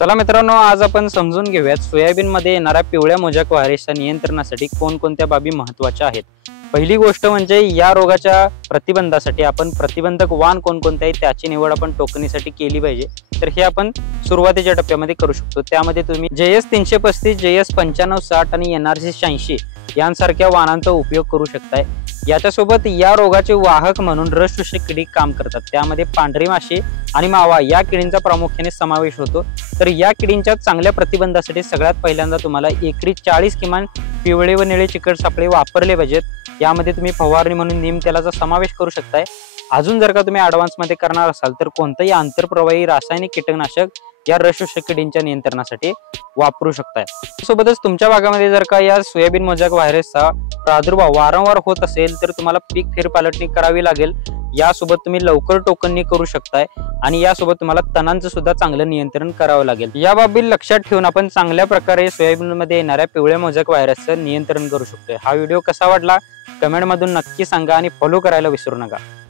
चला मित्रांनो, आज आपण समजून घेऊयात सोयाबीन मध्ये येणाऱ्या पिवळ्या मोजॅक व्हायरसच्या नियंत्रणासाठी कोणकोणत्या बाबी महत्त्वाच्या आहेत। पहिली गोष्ट म्हणजे या रोगाच्या प्रतिबंधासाठी आपण प्रतिबंधक वाण कोणकोणते आहेत त्याची निवड आपण टोकणीसाठी केली पाहिजे। तर हे आपण सुरुवातीच्या टप्प्यामध्ये करू शकतो। त्यामध्ये तुम्ही JS 335, JS 9560 आणि NRC 86 यांसारख्या वाणांचा उपयोग करू शकताय। याच्यासोबत या रोगाचे वाहक म्हणून रस शोषक किडी काम करतात। त्यामध्ये पांढरी माशी आणि मावा या किडींचा प्रामुख्याने समावेश होतो। तर या किडींच्या चांगल्या प्रतिबंधासाठी सगळ्यात पहिल्यांदा तुम्हाला एकरी 40 किमान पिवळे व निळे चिकट सापळे वापरले पाहिजेत। यामध्ये तुम्ही फवारणी म्हणून नीम तेलाचा समावेश करू शकताय। अजून जर का तुम्ही ॲडव्हान्स मध्ये करणार असाल तर कोणतेही आंतरप्रवाही रासायनिक कीटकनाशक या रस शोषक किडींच्या नियंत्रणासाठी वापरू शकताय। सोबतच तुमच्या भागामध्ये जर का या सोयाबीन मोजॅक व्हायरसचा प्रादुर्भाव वारंवार होत असेल तर तुम्हाला पीक फेरपालटणी करावी लागेल। यासोबत तुम्ही लवकर टोकणी करू शकताय आणि यासोबत तुम्हाला तणांचं सुद्धा चांगलं नियंत्रण करावं लागेल। या बाबी लक्षात ठेवून आपण चांगल्या प्रकारे सोयाबीन मध्ये येणाऱ्या पिवळ्या मोजॅक व्हायरसचं नियंत्रण करू शकतोय। हा व्हिडिओ कसा वाटला कमेंट मधून नक्की सांगा आणि फॉलो करायला विसरू नका।